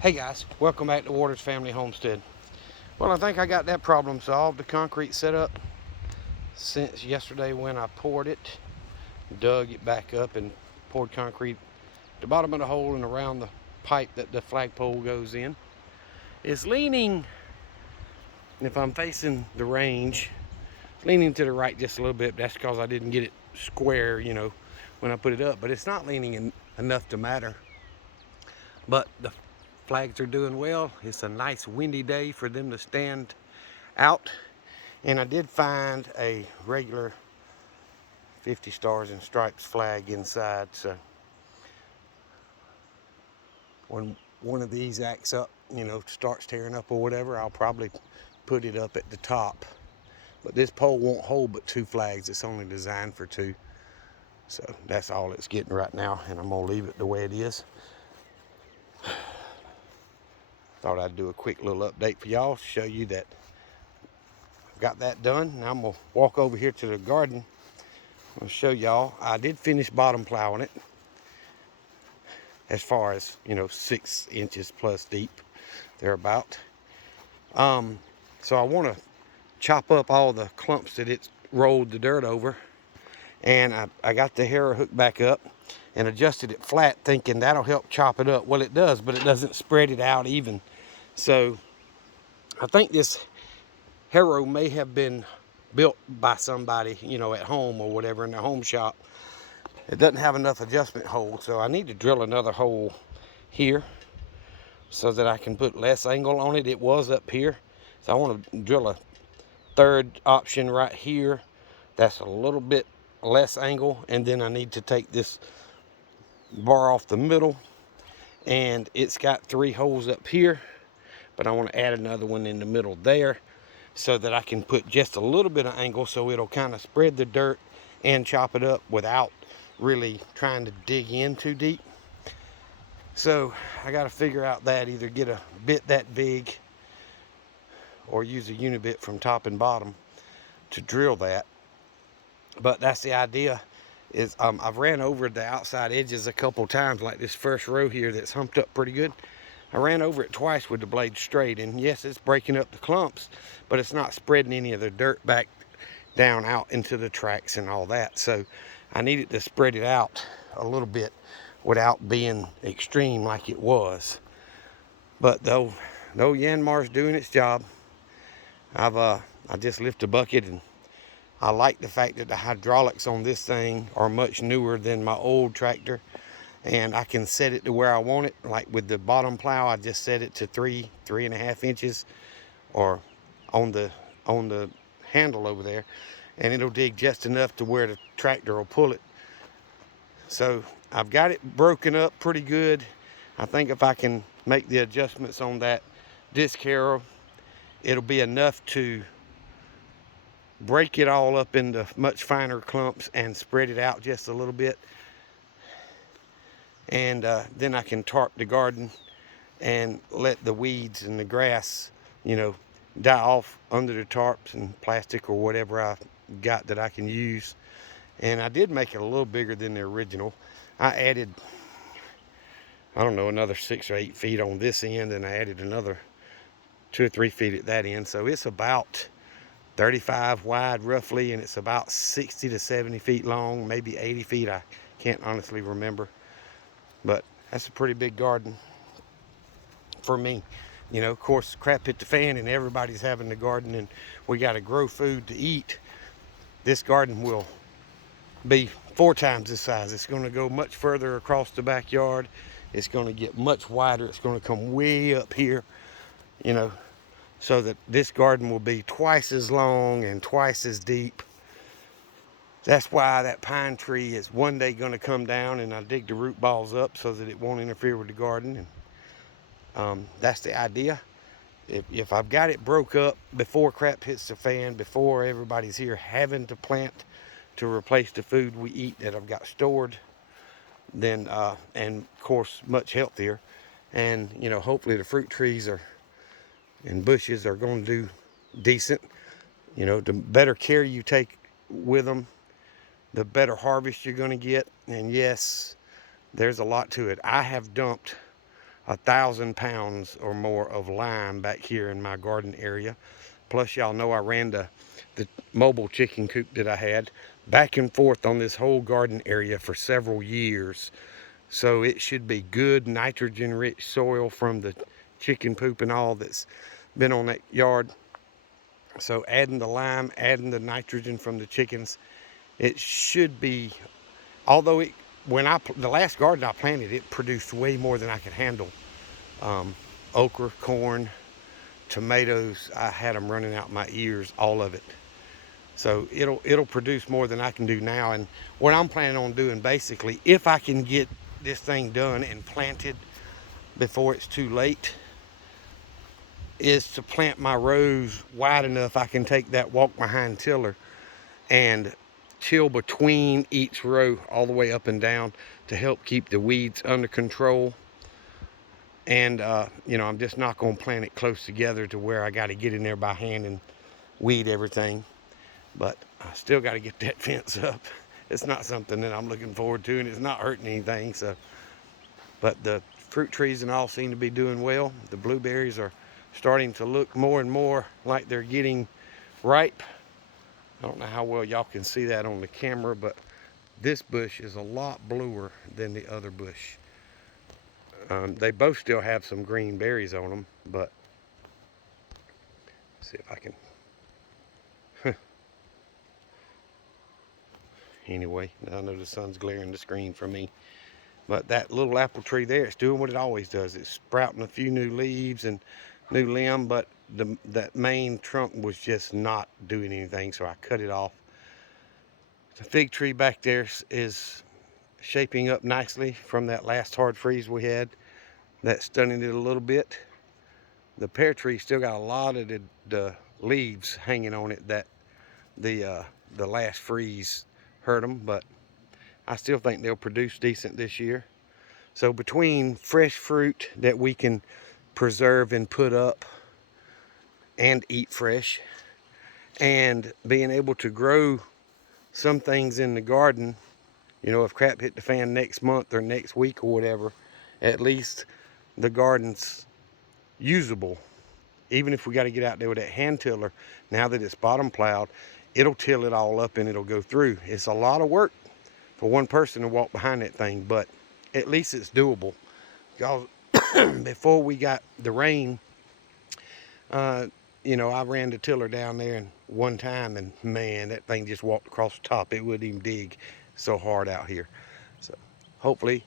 Hey guys, welcome back to Waters Family Homestead. Well, I think I got that problem solved. The concrete set up since yesterday when I poured it, dug it back up and poured concrete at the bottom of the hole and around the pipe that the flagpole goes in. It's leaning, if I'm facing the range, it's leaning to the right just a little bit. That's because I didn't get it square, when I put it up. But it's not leaning enough to matter. But the flags are doing well. It's a nice windy day for them to stand out. And I did find a regular 50 stars and stripes flag inside. So when one of these acts up, starts tearing up or whatever, I'll probably put it up at the top. But this pole won't hold but 2 flags. It's only designed for 2. So that's all it's getting right now. And I'm gonna leave it the way it is. Thought I'd do a quick little update for y'all to show you that I've got that done. Now I'm gonna walk over here to the garden. I'm gonna show y'all. I did finish bottom plowing it, as far as 6 inches plus deep, thereabout. So I want to chop up all the clumps that it's rolled the dirt over, and I got the harrow hook back up and adjusted it flat, thinking that'll help chop it up. Well, it does, but it doesn't spread it out even. So I think this harrow may have been built by somebody, at home or whatever, in their home shop. It doesn't have enough adjustment holes, so I need to drill another hole here so that I can put less angle on it. It was up here, so I want to drill a third option right here that's a little bit less angle, and then I need to take this bar off the middle, and it's got 3 holes up here, but I want to add another one in the middle there so that I can put just a little bit of angle, so it'll kind of spread the dirt and chop it up without really trying to dig in too deep. So I got to figure out that, either get a bit that big or use a unibit from top and bottom to drill that. But that's the idea. Is I've ran over the outside edges a couple times, like this first row here that's humped up pretty good. I ran over it twice with the blade straight, and yes, it's breaking up the clumps, but it's not spreading any of the dirt back down out into the tracks and all that. So I needed to spread it out a little bit without being extreme like it was. But though Yanmar's doing its job. I just lift a bucket, and I like the fact that the hydraulics on this thing are much newer than my old tractor, and I can set it to where I want it. Like with the bottom plow, I just set it to 3.5 inches, or on the handle over there, and it'll dig just enough to where the tractor will pull it. So I've got it broken up pretty good. I think if I can make the adjustments on that disc harrow, it'll be enough to break it all up into much finer clumps and spread it out just a little bit. And then I can tarp the garden and let the weeds and the grass, die off under the tarps and plastic or whatever I got that I can use. And I did make it a little bigger than the original. I added, I don't know, another 6 or 8 feet on this end, and I added another 2 or 3 feet at that end. So it's about 35 wide roughly, and it's about 60 to 70 feet long, maybe 80 feet. I can't honestly remember, but that's a pretty big garden for me. Of course, crap hit the fan and everybody's having the garden, and we got to grow food to eat. This garden will be 4 times this size. It's going to go much further across the backyard. It's going to get much wider. It's going to come way up here, so that this garden will be twice as long and twice as deep. That's why that pine tree is one day going to come down, and I dig the root balls up so that it won't interfere with the garden. And that's the idea. If I've got it broke up before crap hits the fan, before everybody's here having to plant to replace the food we eat that I've got stored, then and of course much healthier, and hopefully the fruit trees and bushes are going to do decent. The better care you take with them, the better harvest you're going to get. And yes, there's a lot to it. I have dumped 1,000 pounds or more of lime back here in my garden area. Plus, y'all know I ran the mobile chicken coop that I had back and forth on this whole garden area for several years. So it should be good nitrogen rich soil from the chicken poop and all that's been on that yard. So adding the lime, adding the nitrogen from the chickens, it should be, although the last garden I planted, it produced way more than I could handle. Okra, corn, tomatoes, I had them running out my ears, all of it. So it'll produce more than I can do now. And what I'm planning on doing, basically, if I can get this thing done and planted before it's too late, is to plant my rows wide enough I can take that walk behind tiller and till between each row all the way up and down to help keep the weeds under control. And I'm just not going to plant it close together to where I got to get in there by hand and weed everything. But I still got to get that fence up. It's not something that I'm looking forward to, and it's not hurting anything. So, but the fruit trees and all seem to be doing well. The blueberries are starting to look more and more like they're getting ripe. I don't know how well y'all can see that on the camera, but this bush is a lot bluer than the other bush. They both still have some green berries on them, but let's see if I can. Anyway, I know the sun's glaring the screen for me. But that little apple tree there, it's doing what it always does. It's sprouting a few new leaves and new limb, but that main trunk was just not doing anything, so I cut it off. The fig tree back there is shaping up nicely from that last hard freeze we had. That's stunning it a little bit. The pear tree still got a lot of the leaves hanging on it that the last freeze hurt them, but I still think they'll produce decent this year. So between fresh fruit that we can preserve and put up and eat fresh, and being able to grow some things in the garden, if crap hit the fan next month or next week or whatever, at least the garden's usable. Even if we got to get out there with that hand tiller, now that it's bottom plowed, it'll till it all up and it'll go through. It's a lot of work for one person to walk behind that thing, but at least it's doable. Because before we got the rain, I ran the tiller down there and one time, and man, that thing just walked across the top. It wouldn't even dig, so hard out here. So hopefully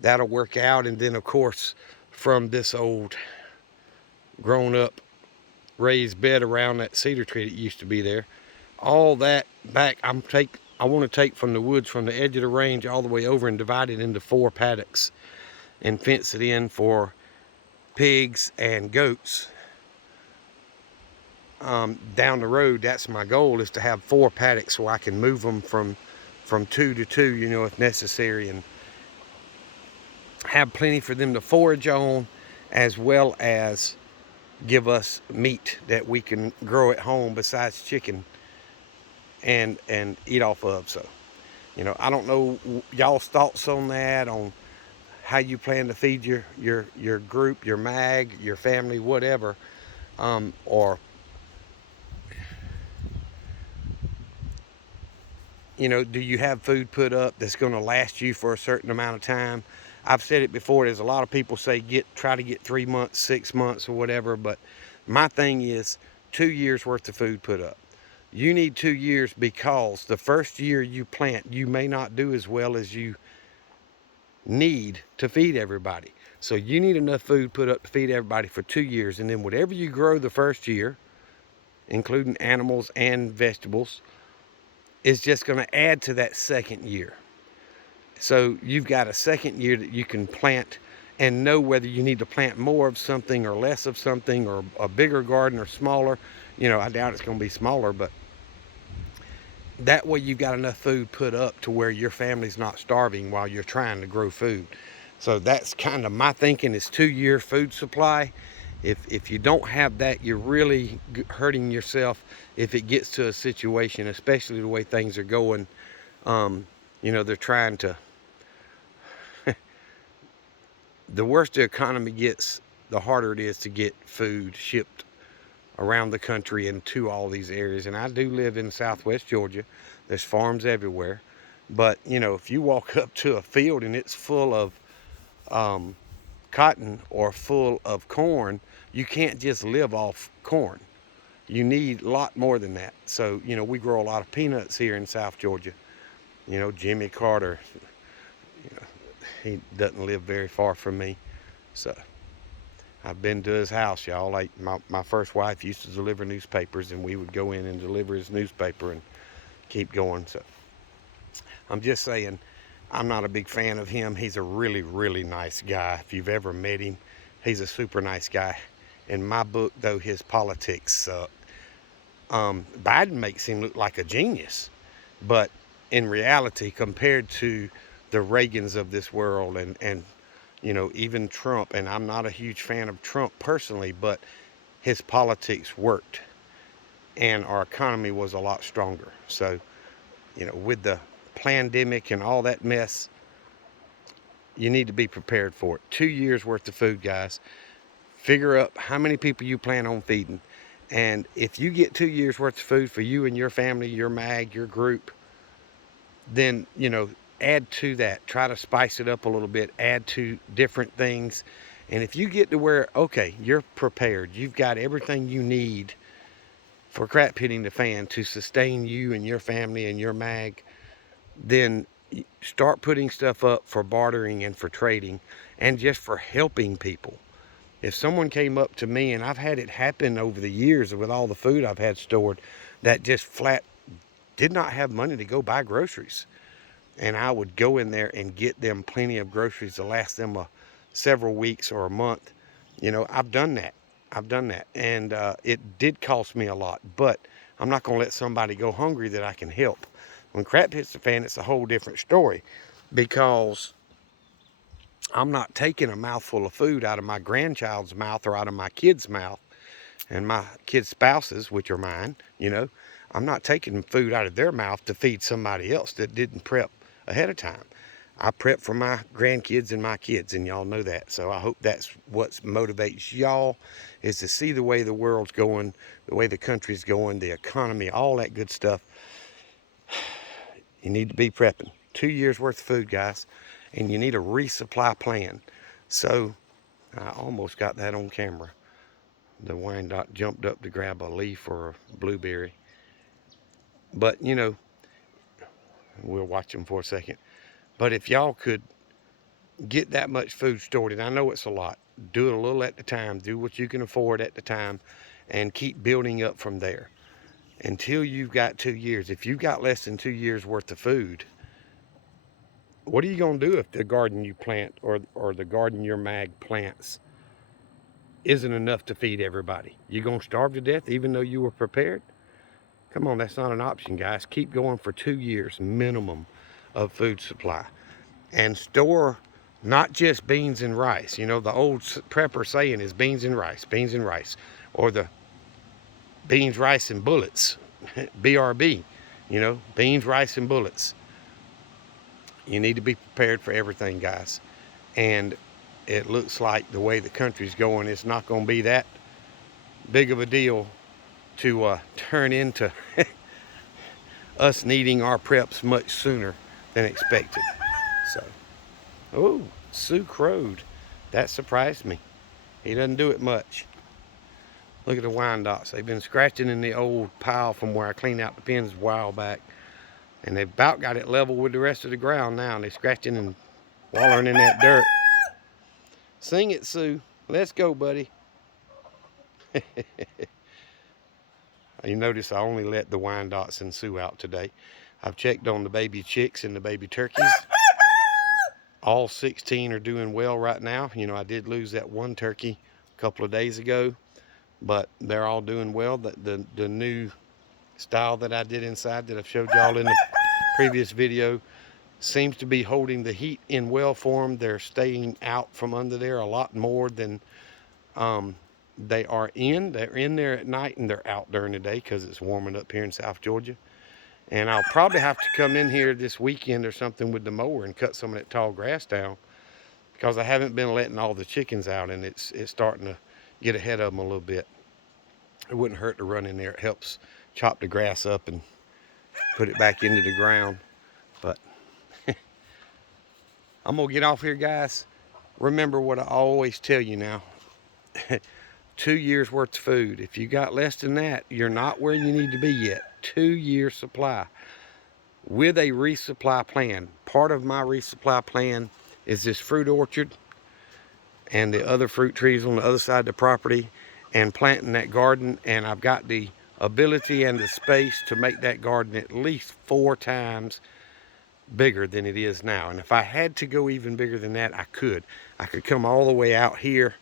that'll work out. And then of course, from this old grown up raised bed around that cedar tree that used to be there, all that back I want to take from the woods from the edge of the range all the way over and divide it into 4 paddocks and fence it in for pigs and goats. Down the road, that's my goal, is to have 4 paddocks so I can move them from 2 to 2, if necessary, and have plenty for them to forage on, as well as give us meat that we can grow at home besides chicken and eat off of. So, I don't know y'all's thoughts on that, on how you plan to feed your group, your mag, your family, whatever, or do you have food put up that's going to last you for a certain amount of time? I've said it before, there's a lot of people say try to get 3 months, 6 months or whatever, but my thing is 2 years worth of food put up. You need 2 years, because the first year you plant, you may not do as well as you need to feed everybody. So you need enough food put up to feed everybody for 2 years, and then whatever you grow the first year, including animals and vegetables, is just going to add to that second year. So you've got a second year that you can plant and know whether you need to plant more of something or less of something, or a bigger garden or smaller. I doubt it's going to be smaller, but that way you've got enough food put up to where your family's not starving while you're trying to grow food. So that's kind of my thinking, is 2 year food supply. If you don't have that, you're really hurting yourself if it gets to a situation, especially the way things are going. They're trying to the worse the economy gets, the harder it is to get food shipped around the country and to all these areas. And I do live in southwest Georgia. There's farms everywhere. But, you know, if you walk up to a field and it's full of cotton or full of corn, you can't just live off corn. You need a lot more than that. So, you know, we grow a lot of peanuts here in South Georgia. You know, Jimmy Carter, you know, he doesn't live very far from me. So I've been to his house, y'all. Like my first wife used to deliver newspapers, and we would go in and deliver his newspaper and keep going. So I'm just saying, I'm not a big fan of him. He's a really, really nice guy. If you've ever met him, he's a super nice guy. In my book, though, his politics suck. Biden makes him look like a genius, but in reality, compared to the Reagans of this world and you know, even Trump, and I'm not a huge fan of Trump personally, but his politics worked and our economy was a lot stronger. So, you know, with the pandemic and all that mess, you need to be prepared for it. 2 years worth of food, guys. Figure up how many people you plan on feeding. And if you get 2 years worth of food for you and your family, your mag, your group, then, you know, add to that. Try to spice it up a little bit. Add to different things. And if you get to where, okay, you're prepared, you've got everything you need for crap hitting the fan to sustain you and your family and your mag, then start putting stuff up for bartering and for trading and just for helping people. If someone came up to me, and I've had it happen over the years with all the food I've had stored, that just flat did not have money to go buy groceries, and I would go in there and get them plenty of groceries to last them several weeks or a month. You know, I've done that. And it did cost me a lot, but I'm not going to let somebody go hungry that I can help. When crap hits the fan, it's a whole different story, because I'm not taking a mouthful of food out of my grandchild's mouth or out of my kid's mouth and my kids' spouses, which are mine. You know, I'm not taking food out of their mouth to feed somebody else that didn't prep ahead of time. I prep for my grandkids and my kids, and y'all know that. So I hope that's what motivates y'all, is to see the way the world's going, the way the country's going, the economy, all that good stuff. You need to be prepping. 2 years worth of food, guys, and you need a resupply plan. So I almost got that on camera. The Wyandotte jumped up to grab a leaf or a blueberry. But, you know, we'll watch them for a second. But if y'all could get that much food stored, and I know it's a lot, do it a little at the time. Do what you can afford at the time and keep building up from there until you've got 2 years. If you've got less than 2 years worth of food, what are you going to do if the garden you plant or the garden your mag plants isn't enough to feed everybody? You going to starve to death even though you were prepared? Come on, that's not an option, guys. Keep going for 2 years minimum of food supply. And store not just beans and rice. You know, the old prepper saying is beans and rice. Or the beans, rice, and bullets, BRB. You know, beans, rice, and bullets. You need to be prepared for everything, guys. And it looks like the way the country's going, it's not going to be that big of a deal to turn into us needing our preps much sooner than expected. So, oh, Sue crowed. That surprised me. He doesn't do it much. Look at the Wyandottes. They've been scratching in the old pile from where I cleaned out the pens a while back. And they've about got it level with the rest of the ground now. And they're scratching and wallowing in that dirt. Sing it, Sue. Let's go, buddy. You notice I only let the Wyandottes and Sue out today. I've checked on the baby chicks and the baby turkeys. All 16 are doing well right now. You know, I did lose that one turkey a couple of days ago, but they're all doing well. The new style that I did inside that I've showed y'all in the previous video seems to be holding the heat in well for them. They're staying out from under there a lot more than they are in. They're in there at night and they're out during the day because it's warming up here in South Georgia. And I'll probably have to come in here this weekend or something with the mower and cut some of that tall grass down, because I haven't been letting all the chickens out, and it's starting to get ahead of them a little bit. It wouldn't hurt to run in there. It helps chop the grass up and put it back into the ground. But I'm gonna get off here, guys. Remember what I always tell you now. 2 years worth of food. If you got less than that, you're not where you need to be yet. 2 year supply with a resupply plan. Part of my resupply plan is this fruit orchard and the other fruit trees on the other side of the property and planting that garden. And I've got the ability and the space to make that garden at least 4 times bigger than it is now. And if I had to go even bigger than that, I could. I could come all the way out here,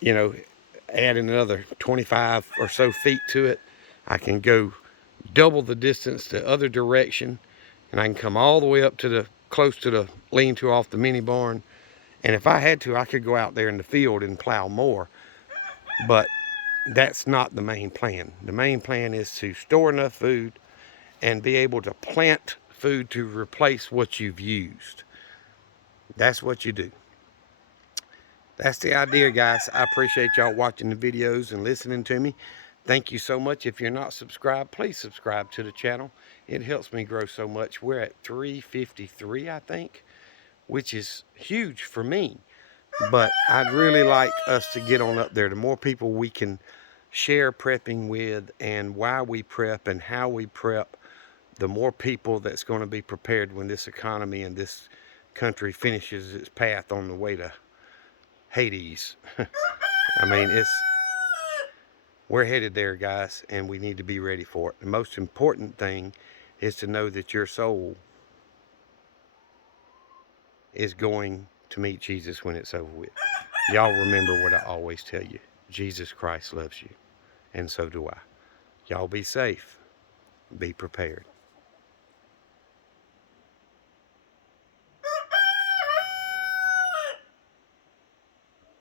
you know, add another 25 or so feet to it. I can go double the distance the other direction, and I can come all the way up to the close to the lean-to off the mini barn. And if I had to, I could go out there in the field and plow more. But that's not the main plan. The main plan is to store enough food and be able to plant food to replace what you've used. That's what you do. That's the idea, guys. I appreciate y'all watching the videos and listening to me. Thank you so much. If you're not subscribed, please subscribe to the channel. It helps me grow so much. We're at 353, I think, which is huge for me. But I'd really like us to get on up there. The more people we can share prepping with and why we prep and how we prep, the more people that's going to be prepared when this economy and this country finishes its path on the way to Hades. I mean, we're headed there, guys, and we need to be ready for it. The most important thing is to know that your soul is going to meet Jesus when it's over with. Y'all remember what I always tell you. Jesus Christ loves you, and so do I. Y'all be safe. Be prepared.